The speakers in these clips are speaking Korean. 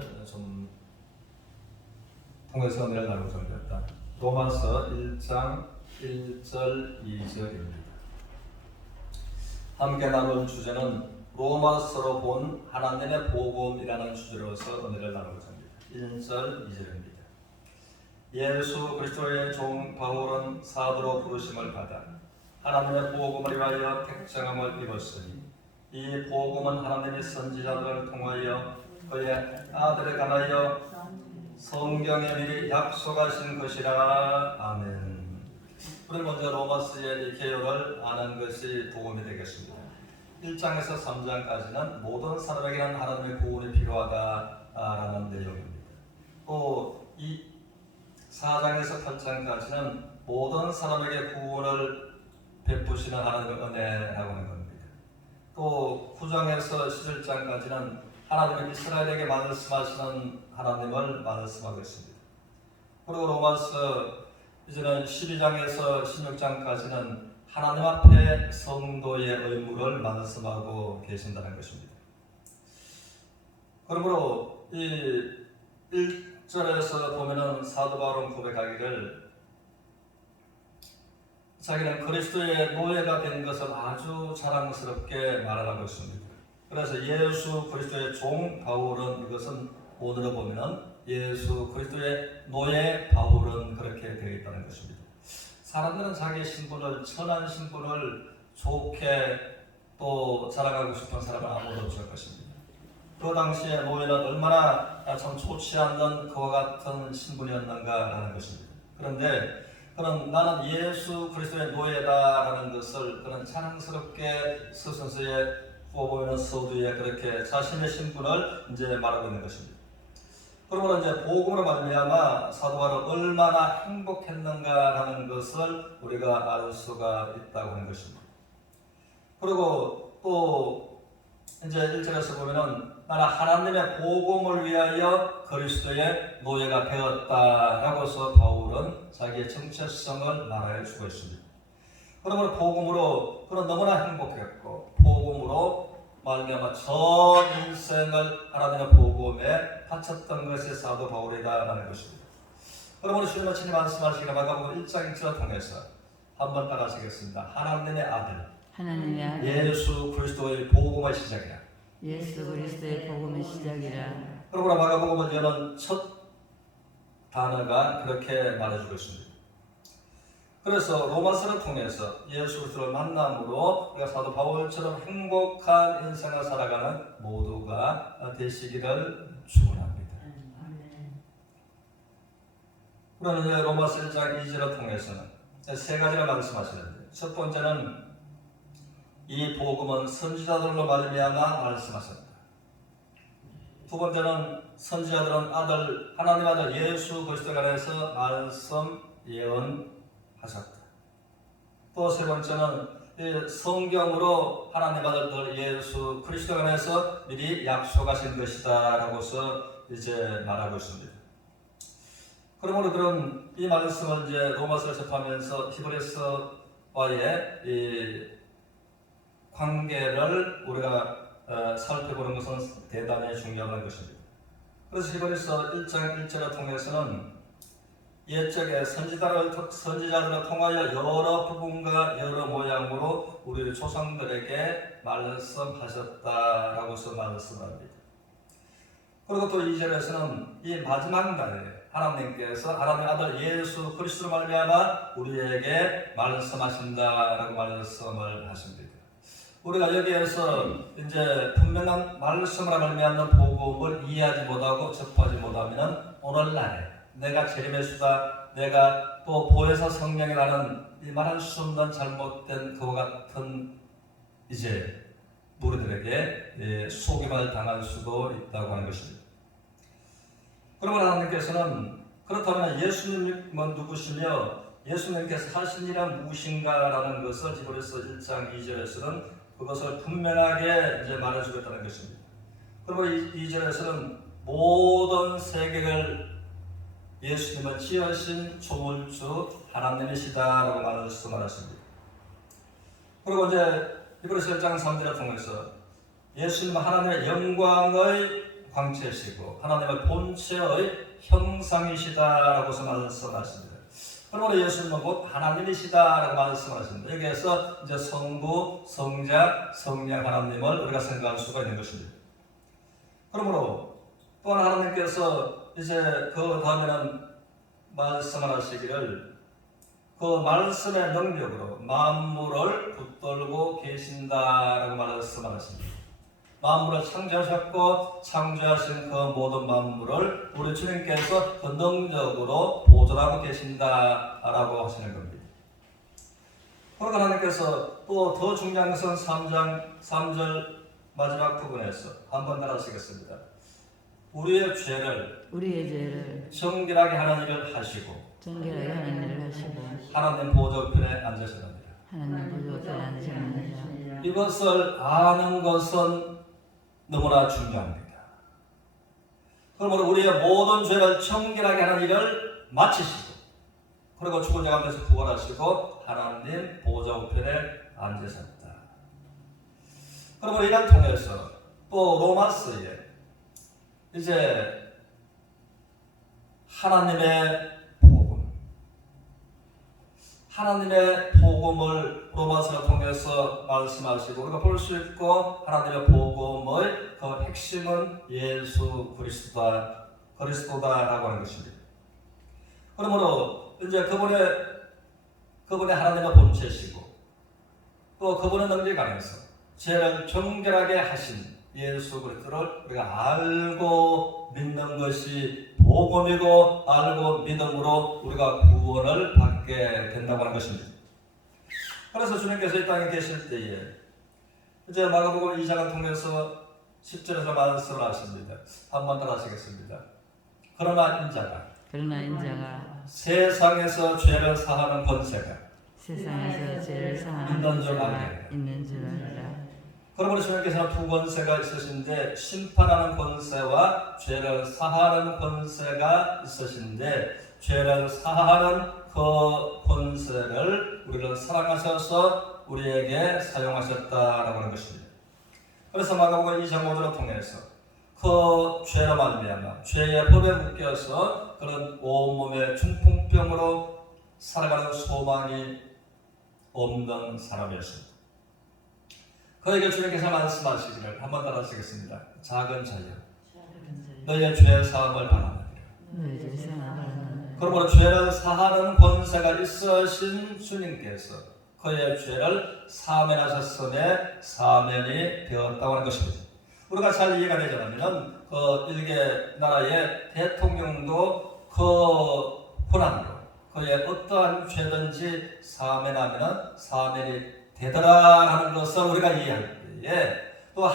말씀을 좀 통해서 은혜를 나누고 정리했다. 로마서 1장 1절 2절입니다. 함께 나눌 주제는 로마서로 본 하나님의 복음이라는 주제로서 은혜를 나누고 정리했다. 1절 2절입니다. 예수 그리스도의 종 바울은 사도로 부르심을 받아 하나님의 복음을 위하여 택정함을 입었으니 이 복음은 하나님의 선지자들을 통하여 그의 아들에 관하여 성경에 미리 약속하신 것이라. 아멘. 우리 먼저 로마서의 이 개요를 아는 것이 도움이 되겠습니다. 1장에서 3장까지는 모든 사람에게는 하나님의 구원이 필요하다라는 내용입니다. 또 이 4장에서 8장까지는 모든 사람에게 구원을 베푸시는 하나님의 은혜라고 하는 겁니다. 또 9장에서 11장까지는 하나님의 이스라엘에게 말씀하시는 하나님을 말씀하고 있습니다. 그리고 로마서 이제는 12장에서 16장까지는 하나님 앞에 성도의 의무를 말씀하고 계신다는 것입니다. 그러므로 이 1절에서 보면은 사도 바울은 고백하기를 자기는 그리스도의 노예가 된 것을 아주 자랑스럽게 말하고 있습니다. 그래서 예수 그리스도의 종 바울은, 이것은 오늘로 보면은 예수 그리스도의 노예 바울은 그렇게 되어 있다는 것입니다. 사람들은 자기의 신분을, 천한 신분을 좋게 또 자랑하고 싶은 사람은 아무도 없을 것입니다. 그 당시에 노예는 얼마나 참 좋지 않는 그와 같은 신분이었는가라는 것입니다. 그런데 그는 나는 예수 그리스도의 노예다라는 것을 그는 자랑스럽게 서신서에 보면 서두에 그렇게 자신의 신분을 이제 말하고 있는 것입니다. 그러므로 이제 복음으로 말미암아 사도 바울은 얼마나 행복했는가라는 것을 우리가 알 수가 있다고 하는 것입니다. 그리고 또 이제 1절에서 보면은 나는 하나님의 복음을 위하여 그리스도의 노예가 되었다라고서 바울은 자기의 정체성을 말해 주고 있습니다. 그러므로 복음으로 그는 너무나 행복했고, 복음으로 말미암아 전 인생을 하나님의 복음에 바쳤던 것이 사도 바울이다라는 것입니다. 그러므로 주님은 친히 말씀하시기를 마가복음 1장 1절을 통해서 한번 따라하시겠습니다. 하나님의 아들 예수 그리스도의 복음의 시작이라. 예수 그리스도의 복음의 시작이라. 그러므로 마가복음을 여는 첫 단어가 그렇게 말해주고 있습니다. 그래서 로마서를 통해서 예수 그리스도를 만남으로 우리가 사도 바울처럼 행복한 인생을 살아가는 모두가 되시기를 축원합니다. 그러면 로마서 1장 2절을 통해서는 세 가지를 말씀하시는데, 첫 번째는 이 복음은 선지자들로 말미암아 말씀하셨다. 두 번째는 선지자들은 하나님 아들 예수 그리스도에 관해서 말씀 예언하셨다. 또 세 번째는 성경으로 하나님 아들 예수 그리스도에 관해서 미리 약속하신 것이다 라고서 이제 말하고 있습니다. 그러므로 그런 이 말씀을 이제 로마서를 접하면서 히브리서와의 이 관계를 우리가 살펴보는 것은 대단히 중요한 것입니다. 그래서 히브리서 1장 1절을 통해서는 옛적에 선지자들을 통하여 여러 부분과 여러 모양으로 우리 조상들에게 말씀하셨다라고서 말씀합니다. 그리고 또 2절에서는 이 마지막 날에 하나님께서 하나님의 아들 예수 그리스도로 말미암아 우리에게 말씀하신다라고 말씀을 하십니다. 우리가 여기에서 이제 분명한 말씀으로 말미암는 복음을 이해하지 못하고 접하지 못하면 오늘날에 내가 재림의 수다, 내가 또 보혜사 성령이라는 이 말할 수 없는 잘못된 그와 같은 이제 무리들에게 속임을 당할 수도 있다고 하는 것입니다. 그러면 하나님께서는 그렇다면 예수님은 누구시며 예수님께서 하신 일은 무엇인가라는 것을 히브리서 1장 2절에서는 그것을 분명하게 이제 말해주고 있다는 것입니다. 그리고 2절에서는 모든 세계를 예수님은 지으신 조물주 하나님이시다라고 말하십니다. 그리고 이제 히브리서 1장 3절을 통해서 예수님은 하나님의 영광의 광채시고 하나님의 본체의 형상이시다라고서 말씀하십니다. 그러므로 예수님은 곧 하나님이시다라고 말씀하십니다. 여기에서 이제 성부, 성자, 성령 하나님을 우리가 생각할 수가 있는 것입니다. 그러므로 또한 하나님께서 이제 그 다음에는 말씀을 하시기를 그 말씀의 능력으로 만물을 붙들고 계신다라고 말씀을 하십니다. 만물을 창조하셨고 창조하신 그 모든 만물을 우리 주님께서 그 능력으로 보존하고 계신다라고 하시는 겁니다. 그러고 하나님께서 또 더 중요한 것은 3장 3절 마지막 부분에서 한번 따라하시겠습니다. 우리의 죄를 정결하게 하는 일을 하시고 정결하게 하는 일을 하시고 하나님 보좌편에 앉으셨습니다. 하나님 보좌에 앉으셨느니라. 이것을 아는 것은 너무나 중요합니다. 그러므로 우리의 모든 죄를 정결하게 하는 일을 마치시고 그리고 죽은 자 가운데서 부활하시고 하나님 보좌 우편에 앉으셨다. 그러므로 이를 통해서 또 로마서에 이제 하나님의 복음을 로마서를 통해서 말씀하시고 우리가 볼 수 있고 하나님의 복음의 그 핵심은 예수 그리스도다라고 하는 것입니다. 그러므로 이제 그분의 하나님의 본체시고 또 그분의 능력 안에서 죄를 정결하게 하신 예수 그리스도를 우리가 알고 믿는 것이 복음이고 알고 믿음으로 우리가 구원을 받게 된다고 하는 것입니다. 그래서 주님께서 이 땅에 계실 때에 이제 마가복음 2장을 통해서 10절에서 말씀을 하십니다. 한번 따라 하시겠습니다. 그러나 인자가 세상에서 죄를 사하는 권세가 있는 줄 알라. 그러므로 주님께서는 두 권세가 있으신데 심판하는 권세와 죄를 사하는 권세가 있으신데 죄를 사하는 그 권세를 우리를 사랑하셔서 우리에게 사용하셨다라고 하는 것입니다. 그래서 마가복음 2장 5절을 통해서 그 죄로 말미암아 죄의 법에 묶여서 그런 온몸의 중풍병으로 살아가는 소망이 없는 사람이었습니다. 그에게 주님께서 말씀하시기를 한번 따라하시겠습니다. 작은 자여 너희의 죄 사함을 바라느니라. 그러므로 죄를 사하는 권세가 있으신 주님께서 그의 죄를 사면하셨음에 사면이 되었다고 하는 것입니다. 우리가 잘 이해가 되자면 그 일개 나라의 대통령도 그 고난으로 그의 어떠한 죄든지 사면하면 사면이 되더라 하는 것을 우리가 이해할 때에 또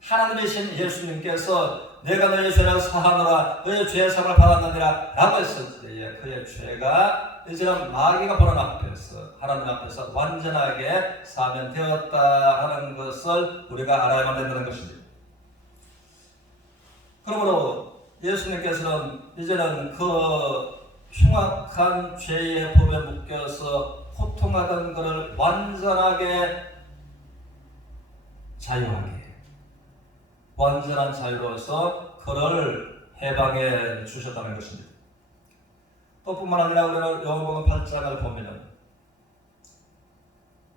하나님이신 예수님께서 내가 너의 죄를 사하노라 너의 죄 사함을 받았느니라 라고 했을 때에 그의 죄가 이제는 마귀가 보는 앞에서 하나님 앞에서 완전하게 사면되었다 하는 것을 우리가 알아야만 된다는 것입니다. 그러므로 예수님께서는 이제는 그 흉악한 죄의 법에 묶여서 고통하던 것을 완전하게 완전한 자유로서 그를 해방해 주셨다는 것입니다. 또 뿐만 아니라 우리는 요한복음 8장을 보면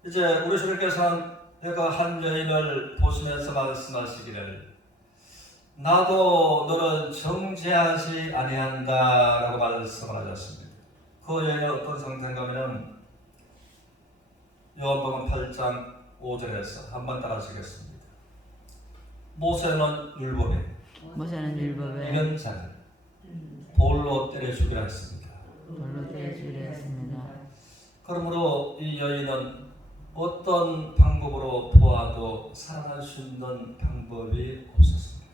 이제 우리 주님께서는 한 여인을 보시면서 말씀하시기를 나도 너를 정죄하지 아니한다 라고 말씀을 하셨습니다. 그 여인은 어떤 상태인가 하면 요한복음 8장 5절에서 한번 따라하시겠습니다. 모세는 율법에 이런 자를 돌로 때려 죽이라 했습니다. 그러므로 이 여인은 어떤 방법으로 보아도 살아날 수 있는 방법이 없었습니다.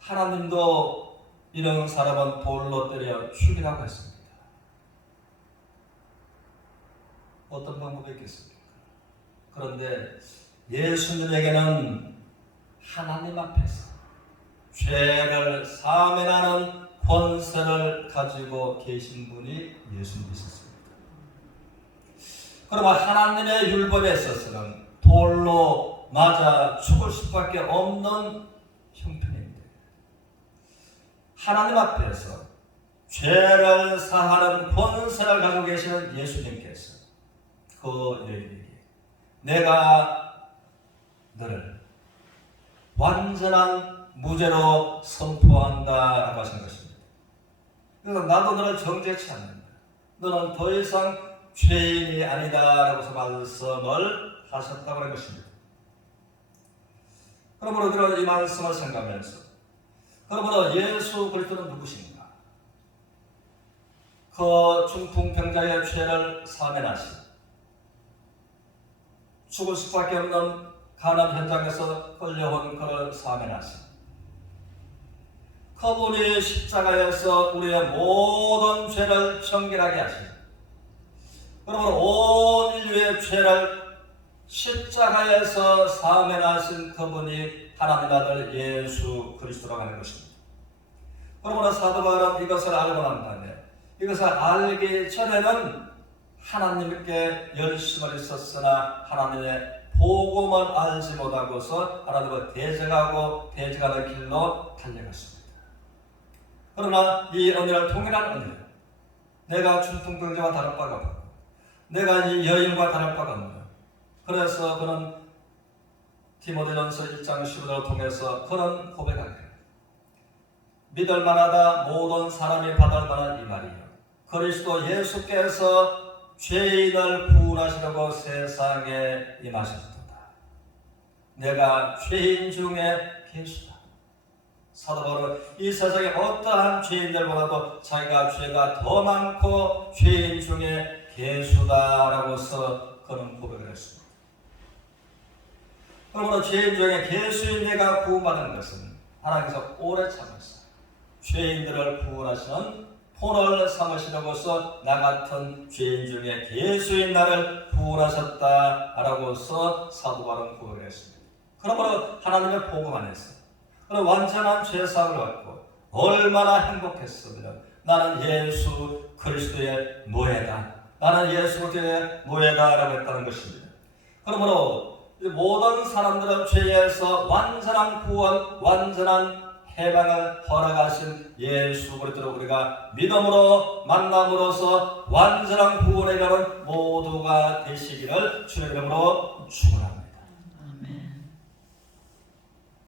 하나님도 이런 사람은 돌로 때려 죽이라고 했습니다. 어떤 방법이 있겠습니까? 그런데 예수님에게는 하나님 앞에서 죄를 사면하는 권세를 가지고 계신 분이 예수님이셨습니다. 그러면 하나님의 율법에 있어서는 돌로 맞아 죽을 수밖에 없는 형편인데 하나님 앞에서 죄를 사하는 권세를 가지고 계시는 예수님께서 그 여인에게 내가 너를 완전한 무죄로 선포한다라고 하신 것입니다. 그래서 나도 너를 정죄치 않는다. 너는 더 이상 죄인이 아니다라고서 말씀을 하셨다고 하는 것입니다. 그러므로 우리는 이 말씀을 생각하면서 그러므로 예수 그리스도는 누구신가? 그 중풍병자의 죄를 사면하신 죽을 수밖에 없는 가난 현장에서 끌려온 그를 사면하신 그분이 십자가에서 우리의 모든 죄를 정결하게 하신 그러므로 온 인류의 죄를 십자가에서 사면하신 그분이 하나님 아들 예수 그리스도라고 하는 것입니다. 그러므로 사도 바울은 이것을 알고 난 다음에 이것을 알기 전에는 하나님께 열심을 있었으나 하나님의 복음을 알지 못하고서 하나님을 대적하는 길로 달려갔습니다. 그러나 이 은혜를 통일한 은혜, 내가 중풍병자와 다를 바가 없고 내가 이 여인과 다를 바가 없는 그래서 그는 디모데전서 1장 15절을 통해서 그런 고백하기를 믿을 만하다 모든 사람이 받을 만한 이 말이요 그리스도 예수께서 죄인을 구원하시려고 세상에 임하셨도다. 내가 죄인 중에 계수다. 사도 바울은 이 세상에 어떠한 죄인들보다도 자기가 죄가 더 많고 죄인 중에 계수다라고서 그는 고백을 했습니다. 그러므로 죄인 중에 계수인 내가 구원받은 것은 하나님께서 오래 참으사 죄인들을 구원하시는 본을 삼으시려고서 나 같은 죄인 중에 계수인 나를 구원하셨다라고서 사도 바울은 고백을 했습니다. 그러므로 하나님의 복음 안에서 그런 완전한 죄사함을 받고 얼마나 행복했으면 나는 예수 그리스도의 노예다. 나는 예수 그리스도의 노예다라고 했다는 것입니다. 그러므로 모든 사람들은 죄에서 완전한 구원, 완전한 해방을 허락하신 예수 그리스도를 우리가 믿음으로 만남으로써 완전한 구원에 이르는 모두가 되시기를 주의 이름으로 축원합니다.